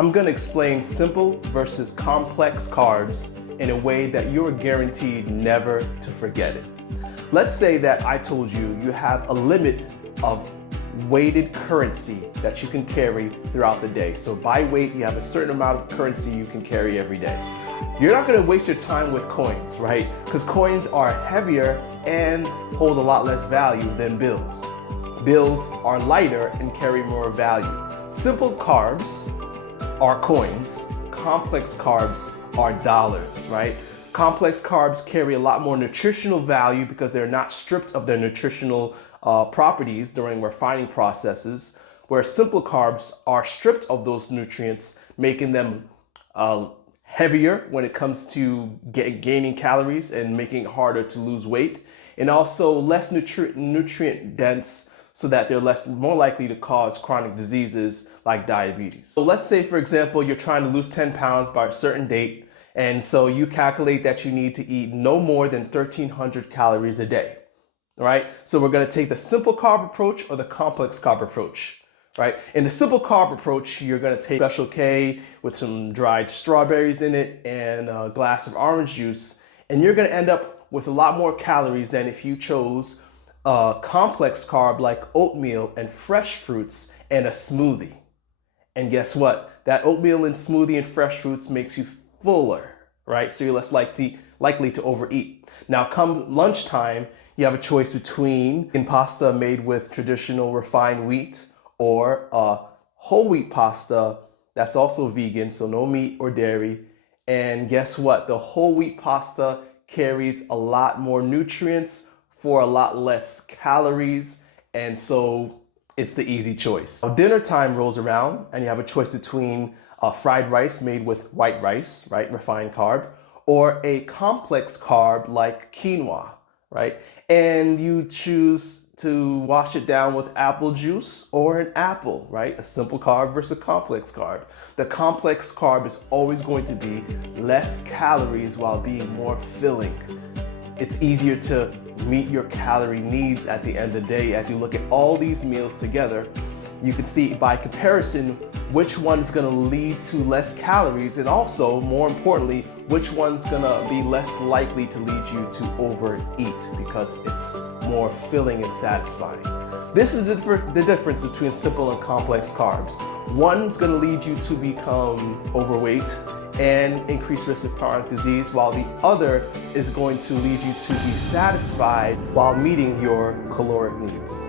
I'm going to explain simple versus complex carbs in a way that you're guaranteed never to forget it. Let's say that I told you you have a limit of weighted currency that you can carry throughout the day. So by weight, you have a certain amount of currency you can carry every day. You're not going to waste your time with coins, right? Because coins are heavier and hold a lot less value than bills. Bills are lighter and carry more value. Simple carbs are coins. Complex carbs are dollars, right? Complex carbs carry a lot more nutritional value because they're not stripped of their nutritional properties during refining processes, whereas simple carbs are stripped of those nutrients, making them heavier when it comes to gaining calories and making it harder to lose weight, and also less nutrient dense, so that they're more likely to cause chronic diseases like diabetes. So let's say, for example, you're trying to lose 10 pounds by a certain date, and so you calculate that you need to eat no more than 1,300 calories a day, right? So we're going to take the simple carb approach or the complex carb approach, right? In the simple carb approach, you're going to take Special K with some dried strawberries in it and a glass of orange juice, and you're going to end up with a lot more calories than if you chose a complex carb like oatmeal and fresh fruits and a smoothie. And guess what? That oatmeal and smoothie and fresh fruits makes you fuller, right? So you're less likely to overeat. Now, come lunchtime, you have a choice between pasta made with traditional refined wheat or whole wheat pasta that's also vegan, so no meat or dairy. And guess what? The whole wheat pasta carries a lot more nutrients for a lot less calories, and so it's the easy choice. Dinner time rolls around and you have a choice between fried rice made with white rice, right, refined carb, or a complex carb like quinoa, right? And you choose to wash it down with apple juice or an apple, right? A simple carb versus a complex carb. The complex carb is always going to be less calories while being more filling. It's easier to meet your calorie needs at the end of the day. As you look at all these meals together, you can see by comparison which one's gonna lead to less calories, and also, more importantly, which one's gonna be less likely to lead you to overeat because it's more filling and satisfying. This is the difference between simple and complex carbs. One's gonna lead you to become overweight and increased risk of chronic disease, while the other is going to lead you to be satisfied while meeting your caloric needs.